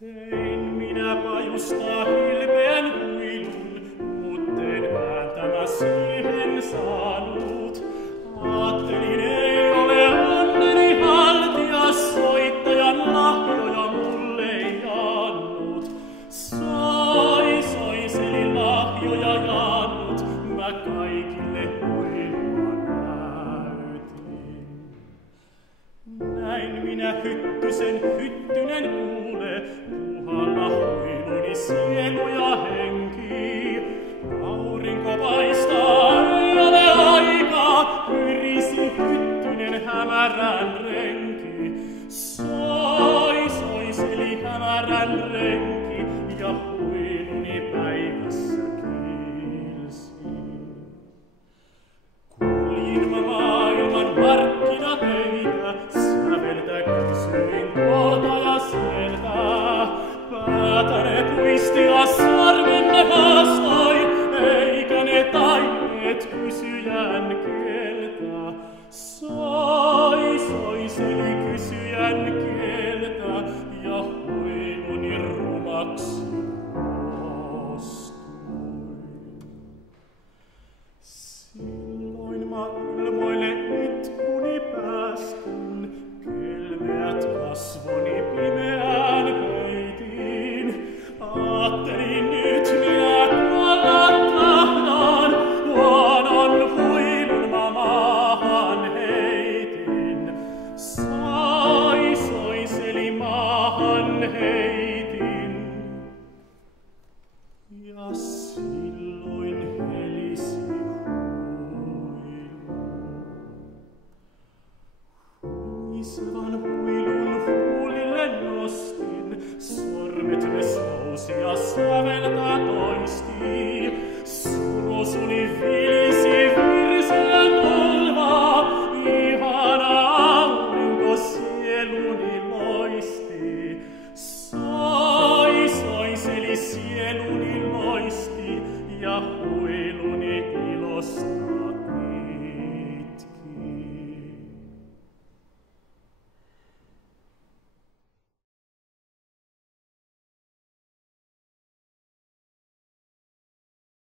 Tein minä pajusta hilpeän huilun, mutten vääntämä siihen saanut. Aattelin ei ole onneni haltias, soittajan lahjoja mulle jaannut. Soiseli lahjoja jaannut, mä kaikille huilua näytin. Näin minä Hyttysen Hyttynen kuule, puhalla huiluni sielu ja henki. Aurinko paistaa, ei ole aikaa, yrisi Hyttynen hämärän renki. Soiseli hämärän renki, ja huiluni päivässä kiilsi. Kuljin mä maailman markkinateitä, säveltä kysyin tuolta ja sieltä. Päätäne puisti ja sarvenne haastoi, eikä ne tainneet kysyjän kieltä. Soiseli kysyjän kieltä, ja huiluni rumaksi roostui. Silloin mä ilmoille itkuni päästin, kelmeät kasvoni pimeään peitin. Aattelin nyt minä kuolla tahdon, huonon huilun mä maahan heitin. Soiseli maahan heitin.